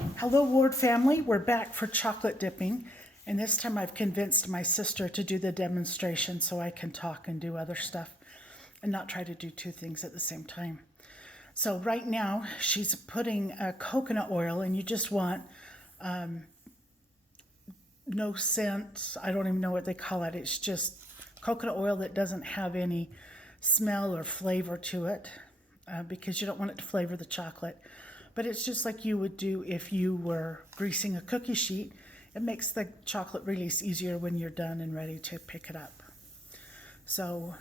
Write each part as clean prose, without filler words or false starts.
Hello, Ward family. We're back for chocolate dipping, and this time I've convinced my sister to do the demonstration so I can talk and do other stuff and not try to do two things at the same time. So right now she's putting coconut oil, and you just want no scent. I don't even know what they call it. It's just coconut oil that doesn't have any smell or flavor to it because you don't want it to flavor the chocolate. But it's just like you would do if you were greasing a cookie sheet. It makes the chocolate release easier when you're done and ready to pick it up. So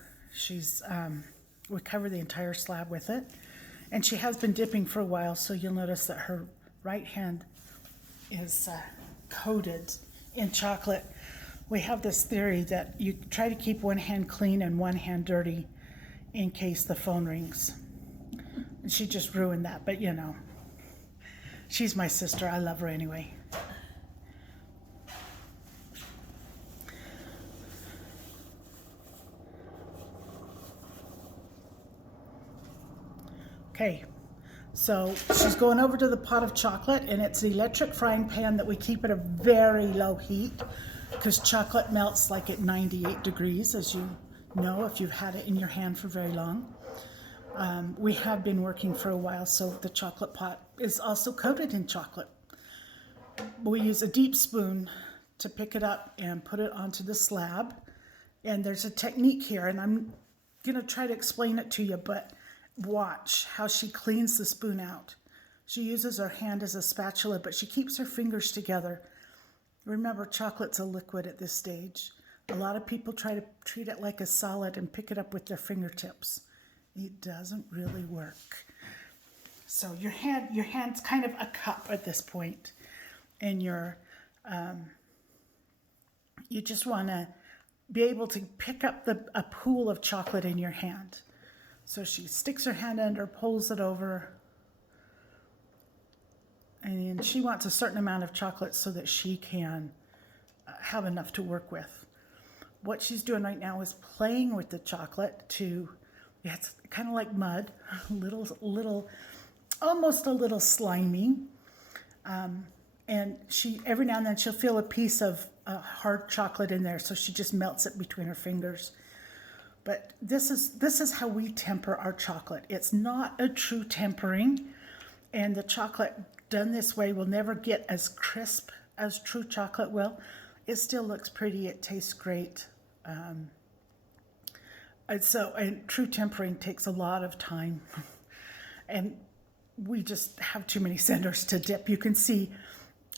we cover the entire slab with it. And she has been dipping for a while, so you'll notice that her right hand is coated in chocolate. We have this theory that you try to keep one hand clean and one hand dirty in case the phone rings. And she just ruined that, but you know. She's my sister. I love her anyway. Okay, so she's going over to the pot of chocolate, and it's the electric frying pan that we keep at a very low heat because chocolate melts like at 98 degrees, as you know if you've had it in your hand for very long. We have been working for a while, so the chocolate pot is also coated in chocolate. We use a deep spoon to pick it up and put it onto the slab. And there's a technique here, and I'm going to try to explain it to you, but watch how she cleans the spoon out. She uses her hand as a spatula, but she keeps her fingers together. Remember, chocolate's a liquid at this stage. A lot of people try to treat it like a solid and pick it up with their fingertips. It doesn't really work. So your hand's kind of a cup at this point, and you just want to be able to pick up a pool of chocolate in your hand. So she sticks her hand under, pulls it over, and she wants a certain amount of chocolate so that she can have enough to work with. What she's doing right now is playing with the chocolate it's kind of like mud, little, almost a little slimy. And every now and then she'll feel a piece of hard chocolate in there, so she just melts it between her fingers. But this is how we temper our chocolate. It's not a true tempering, and the chocolate done this way will never get as crisp as true chocolate will. It still looks pretty. It tastes great. And true tempering takes a lot of time, and we just have too many centers to dip. You can see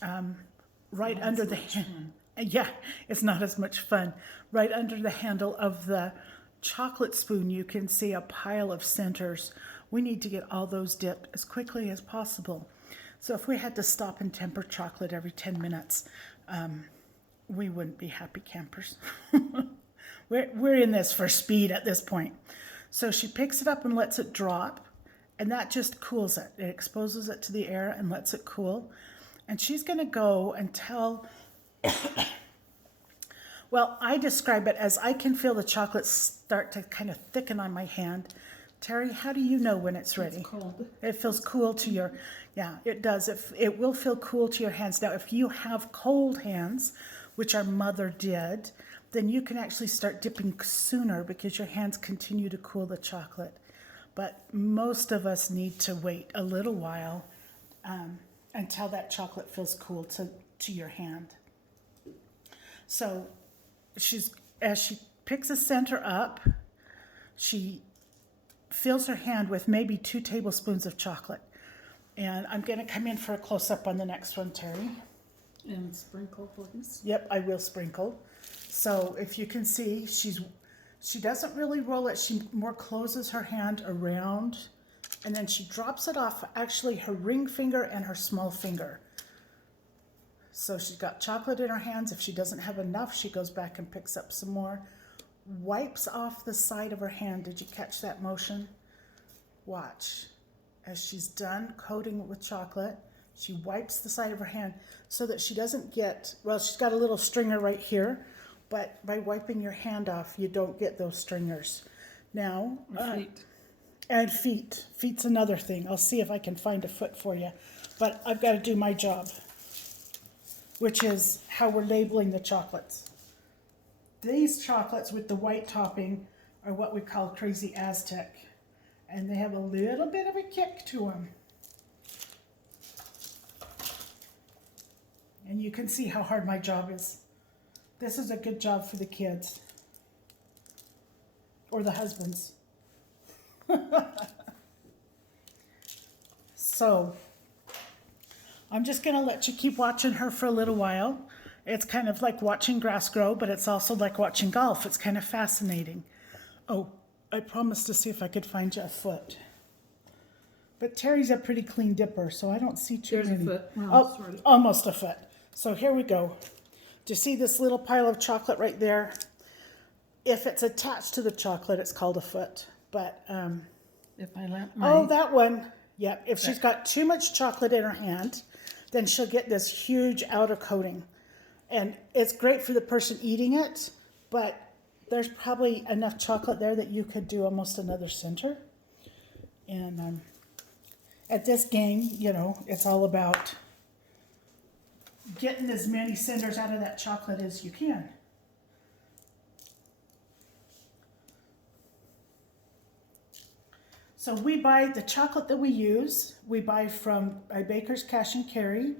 right under the hand. Yeah, it's not as much fun. Right under the handle of the chocolate spoon, you can see a pile of centers. We need to get all those dipped as quickly as possible. So if we had to stop and temper chocolate every 10 minutes, we wouldn't be happy campers. We're in this for speed at this point. So she picks it up and lets it drop, and that just cools it. It exposes it to the air and lets it cool. And she's going to go and tell, well, I describe it as I can feel the chocolate start to kind of thicken on my hand. Terry, how do you know when it's ready? It's cold. It feels cool to your, yeah, it does. It will feel cool to your hands. Now, if you have cold hands, which our mother did, then you can actually start dipping sooner because your hands continue to cool the chocolate. But most of us need to wait a little while until that chocolate feels cool to your hand. So as she picks a center up, she fills her hand with maybe 2 tablespoons of chocolate. And I'm going to come in for a close-up on the next one, Terry. And sprinkle, please. Yep, I will sprinkle. So if you can see, she doesn't really roll it. She more closes her hand around, and then she drops it off actually her ring finger and her small finger. So she's got chocolate in her hands. If she doesn't have enough, she goes back and picks up some more. Wipes off the side of her hand. Did you catch that motion? Watch. As she's done coating it with chocolate, she wipes the side of her hand so that she doesn't get, well, she's got a little stringer right here, but by wiping your hand off, you don't get those stringers. Now, Feet. and feet. Feet's another thing. I'll see if I can find a foot for you. but I've got to do my job, which is how we're labeling the chocolates. These chocolates with the white topping are what we call Crazy Aztec, and they have a little bit of a kick to them. And you can see how hard my job is. This is a good job for the kids. Or the husbands. So, I'm just going to let you keep watching her for a little while. It's kind of like watching grass grow, but it's also like watching golf. It's kind of fascinating. Oh, I promised to see if I could find you a foot. But Terry's a pretty clean dipper, so I don't see too There's a many. foot. Well, Oh, sort of. almost a foot. So here we go. Do you see this little pile of chocolate right there? If it's attached to the chocolate, it's called a foot. But, If I let my... oh, that one. Yep. If she's got too much chocolate in her hand, then she'll get this huge outer coating. And it's great for the person eating it, but there's probably enough chocolate there that you could do almost another center. And at this game, you know, it's all about getting as many centers out of that chocolate as you can. So we buy the chocolate that we use, we buy from Baker's Cash and Carry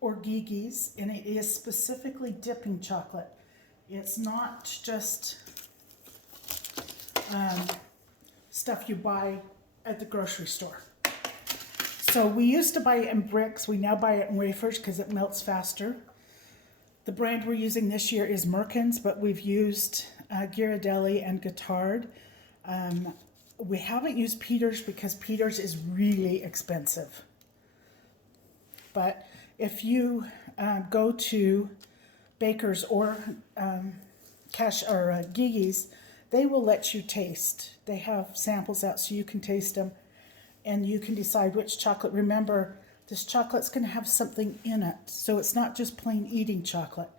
or Gigi's, and it is specifically dipping chocolate. It's not just stuff you buy at the grocery store. So we used to buy it in bricks. We now buy it in wafers because it melts faster. The brand we're using this year is Merkin's, but we've used Ghirardelli and Guittard. We haven't used Peter's because Peter's is really expensive. But if you go to Baker's or Cash or Gigi's, they will let you taste. They have samples out so you can taste them and you can decide which chocolate. Remember, this chocolate's going to have something in it, so it's not just plain eating chocolate.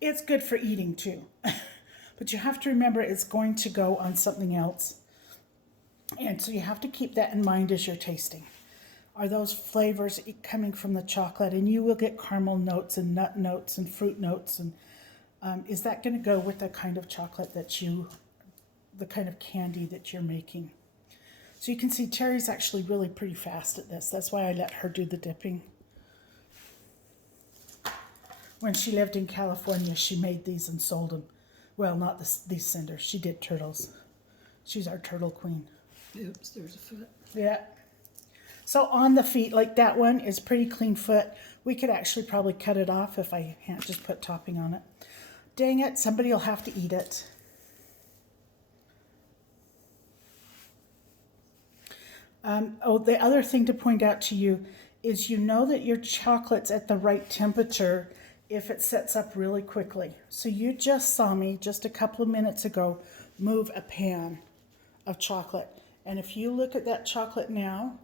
It's good for eating too, but you have to remember it's going to go on something else. And so you have to keep that in mind as you're tasting. Are those flavors coming from the chocolate? And you will get caramel notes and nut notes and fruit notes. And is that going to go with the kind of chocolate that the kind of candy that you're making? So you can see Terry's actually really pretty fast at this. That's why I let her do the dipping. When she lived in California, she made these and sold them. Well, not these cinders. She did turtles. She's our turtle queen. Oops, there's a foot. Yeah. So on the feet, like that one is pretty clean foot. We could actually probably cut it off if I can't just put topping on it. Dang it, somebody will have to eat it. The other thing to point out to you is you know that your chocolate's at the right temperature if it sets up really quickly. So you just saw me just a couple of minutes ago move a pan of chocolate. And if you look at that chocolate now,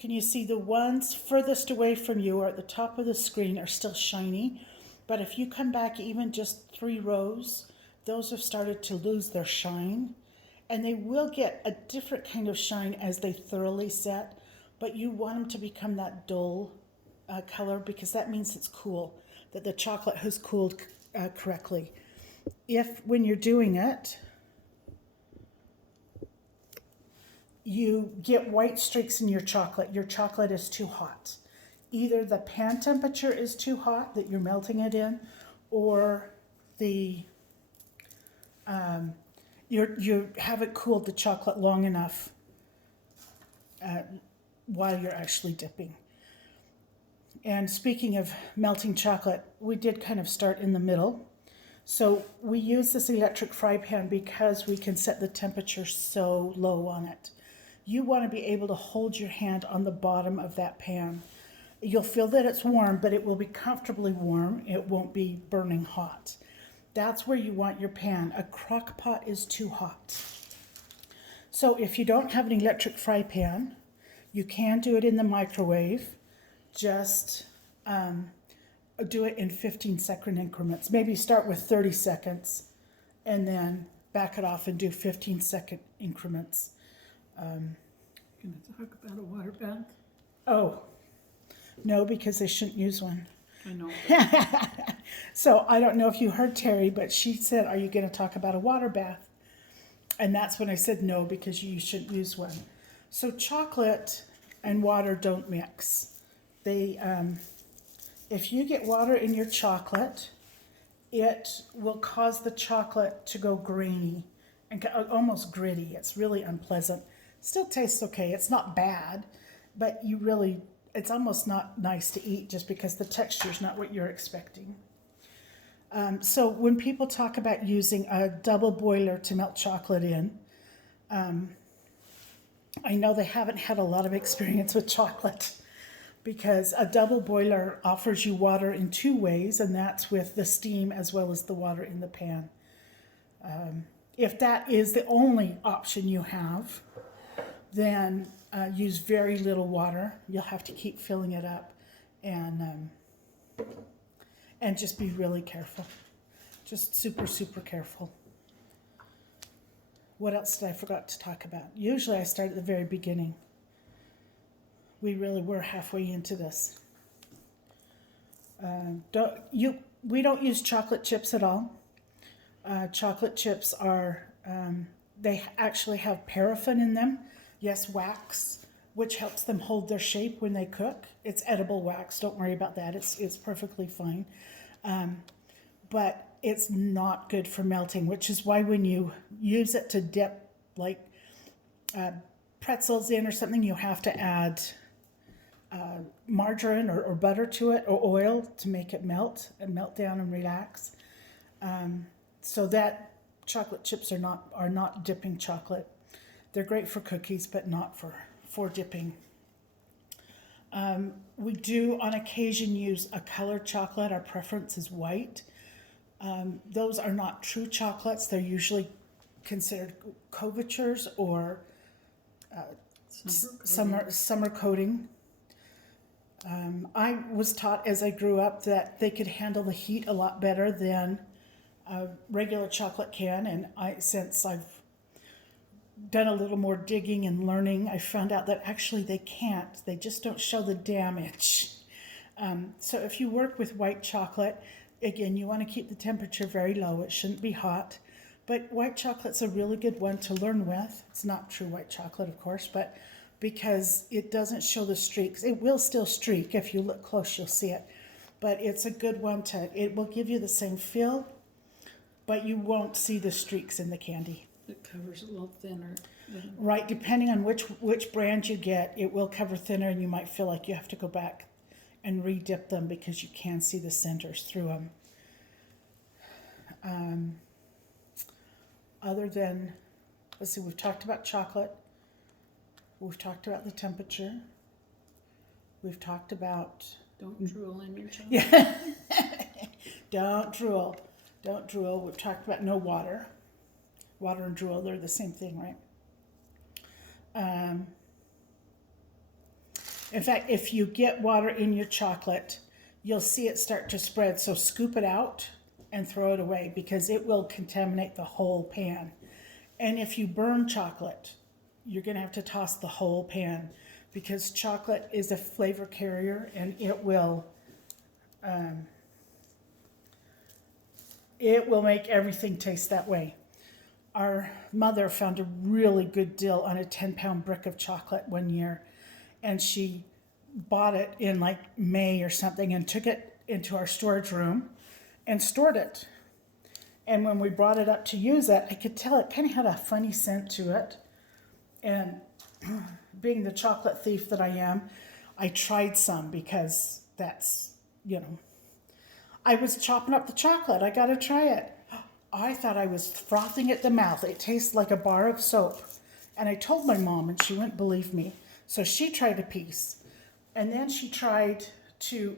can you see the ones furthest away from you or at the top of the screen are still shiny? But if you come back even just 3 rows, those have started to lose their shine. And they will get a different kind of shine as they thoroughly set, but you want them to become that dull color because that means it's cool, that the chocolate has cooled correctly. If when you're doing it, you get white streaks in your chocolate is too hot. Either the pan temperature is too hot that you're melting it in, or the you haven't cooled the chocolate long enough while you're actually dipping. And speaking of melting chocolate, we did kind of start in the middle. So we use this electric fry pan because we can set the temperature so low on it. You want to be able to hold your hand on the bottom of that pan. You'll feel that it's warm, but it will be comfortably warm. It won't be burning hot. That's where you want your pan. A crock pot is too hot. So if you don't have an electric fry pan, you can do it in the microwave. Just do it in 15-second increments. Maybe start with 30 seconds and then back it off and do 15-second increments. Can I talk about a water bath? Oh, No, because they shouldn't use one. I know. So I don't know if you heard Terry, but she said, "Are you going to talk about a water bath?" And that's when I said no, because you shouldn't use one. So chocolate and water don't mix. They, if you get water in your chocolate, it will cause the chocolate to go grainy and almost gritty. It's really unpleasant. Still tastes okay. It's not bad, but it's almost not nice to eat just because the texture is not what you're expecting. So when people talk about using a double boiler to melt chocolate in, I know they haven't had a lot of experience with chocolate, because a double boiler offers you water in two ways, and that's with the steam as well as the water in the pan. If that is the only option you have, then use very little water. You'll have to keep filling it up, and just be really careful. Just super, super careful. What else did I forgot to talk about? Usually I start at the very beginning. We really were halfway into this. We don't use chocolate chips at all. Chocolate chips are, they actually have paraffin in them. Yes, wax, which helps them hold their shape when they cook. It's edible wax. Don't worry about that. It's perfectly fine. But it's not good for melting, which is why when you use it to dip like pretzels in or something, you have to add margarine or butter to it, or oil, to make it melt and melt down and relax. So that chocolate chips are not dipping chocolate. They're great for cookies, but not for dipping. We do on occasion use a colored chocolate. Our preference is white. Those are not true chocolates. They're usually considered couvertures or summer coating. I was taught as I grew up that they could handle the heat a lot better than a regular chocolate can, and since I've done a little more digging and learning, I found out that actually they can't. They just don't show the damage. So if you work with white chocolate, again, you want to keep the temperature very low. It shouldn't be hot. But white chocolate's a really good one to learn with. It's not true white chocolate, of course, but because it doesn't show the streaks. It will still streak. If you look close, you'll see it. But it's a good one it will give you the same feel, but you won't see the streaks in the candy. It covers a little thinner. Right, depending on which brand you get, it will cover thinner, and you might feel like you have to go back and re-dip them because you can see the centers through them. Other than, let's see, we've talked about chocolate. We've talked about the temperature. We've talked about... Don't drool in your chocolate. Yeah. Don't drool. Don't drool. We've talked about no water. Water and drool, they're the same thing, right? In fact, if you get water in your chocolate, you'll see it start to spread. So scoop it out and throw it away, because it will contaminate the whole pan. And if you burn chocolate, you're going to have to toss the whole pan, because chocolate is a flavor carrier, and it will make everything taste that way. Our mother found a really good deal on a 10-pound brick of chocolate one year, and she bought it in like May or something and took it into our storage room and stored it. And when we brought it up to use it, I could tell it kind of had a funny scent to it. And being the chocolate thief that I am, I tried some, because that's, I was chopping up the chocolate. I got to try it. I thought I was frothing at the mouth. It tastes like a bar of soap. And I told my mom, and she wouldn't believe me. So she tried a piece. And then she tried to,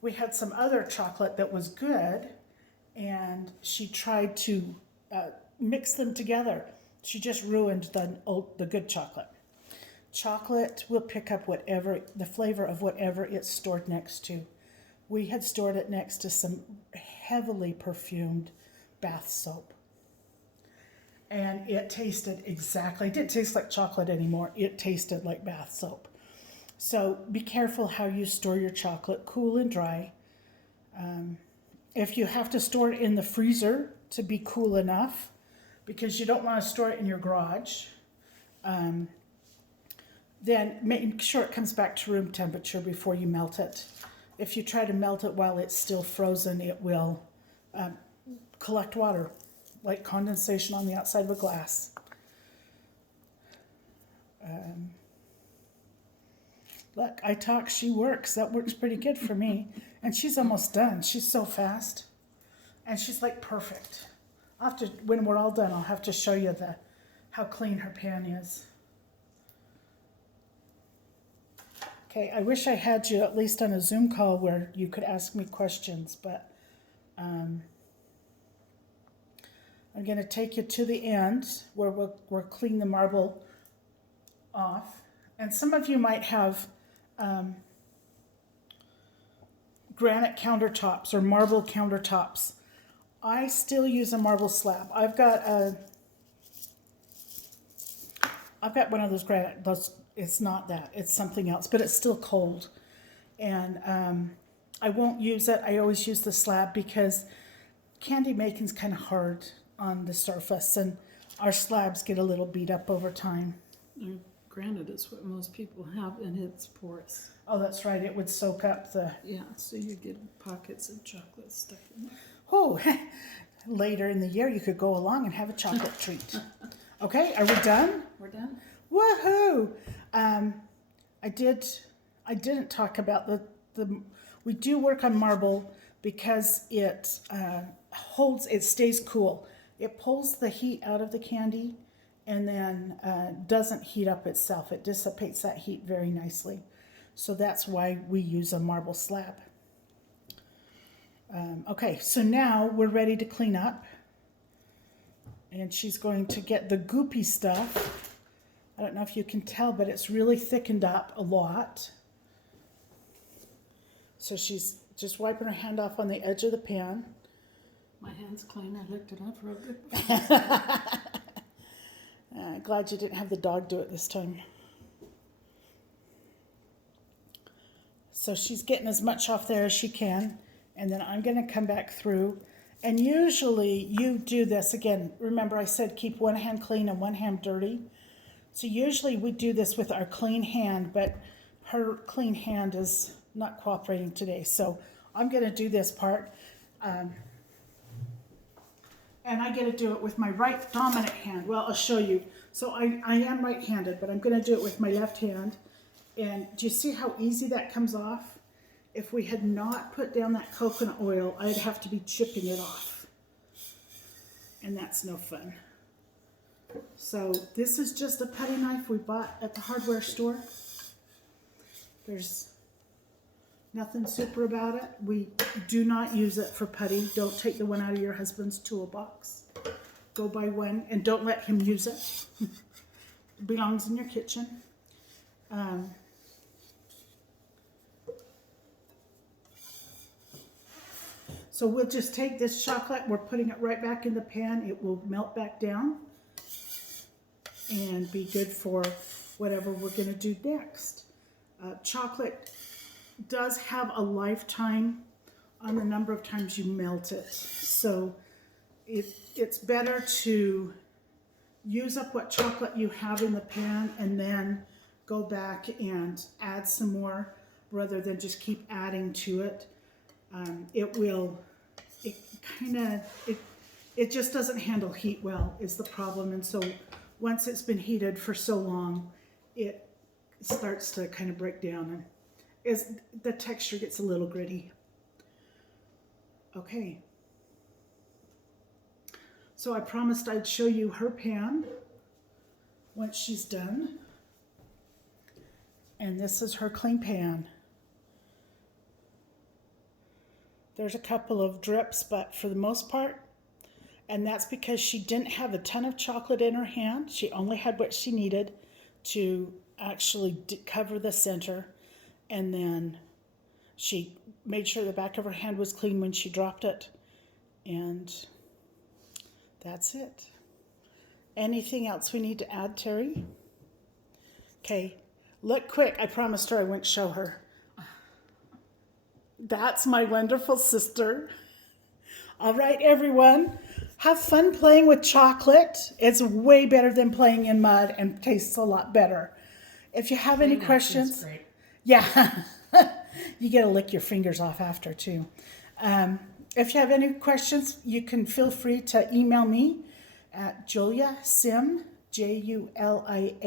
we had some other chocolate that was good, and she tried to mix them together. She just ruined the good chocolate. Chocolate will pick up the flavor of whatever it's stored next to. We had stored it next to some heavily perfumed bath soap. And it tasted it didn't taste like chocolate anymore. It tasted like bath soap. So be careful how you store your chocolate, cool and dry. If you have to store it in the freezer to be cool enough, because you don't want to store it in your garage, then make sure it comes back to room temperature before you melt it. If you try to melt it while it's still frozen, it will collect water, like condensation on the outside of a glass. Look, I talk, she works. That works pretty good for me. And she's almost done. She's so fast. And she's like perfect. I'll have to, when we're all done, I'll have to show you how clean her pan is. Okay, I wish I had you at least on a Zoom call where you could ask me questions, but I'm going to take you to the end where we'll clean the marble off. And some of you might have granite countertops or marble countertops. I still use a marble slab. I've got one of those granite. It's not that. It's something else, but it's still cold. And I won't use it. I always use the slab because candy making's kind of hard on the surface, and our slabs get a little beat up over time. Granted, it's what most people have, and it's porous. Oh, that's right. It would soak up the... Yeah, so you get pockets of chocolate stuck in it. Oh, later in the year you could go along and have a chocolate treat. Okay, are we done? We're done. Woohoo! I didn't talk about we do work on marble because it stays cool. It pulls the heat out of the candy and then doesn't heat up itself. It dissipates that heat very nicely. So that's why we use a marble slab. Okay, so now we're ready to clean up. And she's going to get the goopy stuff. I don't know if you can tell, but it's really thickened up a lot. So she's just wiping her hand off on the edge of the pan. My hand's clean. I licked it off real good. Glad you didn't have the dog do it this time. So she's getting as much off there as she can. And then I'm going to come back through. And usually you do this, again, remember I said keep one hand clean and one hand dirty. So usually we do this with our clean hand, but her clean hand is not cooperating today. So I'm going to do this part. And I get to do it with my right dominant hand. Well, I'll show you. So I am right-handed, but I'm going to do it with my left hand. And do you see how easy that comes off? If we had not put down that coconut oil, I'd have to be chipping it off. And that's no fun. So this is just a putty knife we bought at the hardware store. There's nothing super about it. We do not use it for putty. Don't take the one out of your husband's toolbox. Go buy one and don't let him use it. It belongs in your kitchen. So we'll just take this chocolate, we're putting it right back in the pan. It will melt back down and be good for whatever we're going to do next. Chocolate does have a lifetime on the number of times you melt it. So it's better to use up what chocolate you have in the pan and then go back and add some more rather than just keep adding to it. It just doesn't handle heat well is the problem. And so once it's been heated for so long, it starts to kind of break down and the texture gets a little gritty. Okay. So I promised I'd show you her pan once she's done. And this is her clean pan. There's a couple of drips, but for the most part, and that's because she didn't have a ton of chocolate in her hand. She only had what she needed to actually cover the center. And then she made sure the back of her hand was clean when she dropped it. And that's it. Anything else we need to add, Terry? Okay, Look quick. I promised her I wouldn't show her. That's my wonderful sister. All right, everyone. Have fun playing with chocolate. It's way better than playing in mud and tastes a lot better. If you have any questions, Great. yeah, you get to lick your fingers off after too. If you have any questions, you can feel free to email me at juliasim, JuliaSim,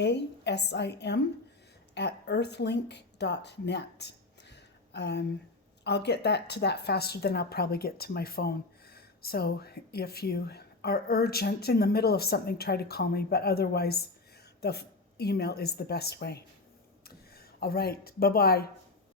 at earthlink.net. I'll get to that faster than I'll probably get to my phone. So if you are urgent in the middle of something, try to call me, but otherwise the email is the best way. All right, bye-bye.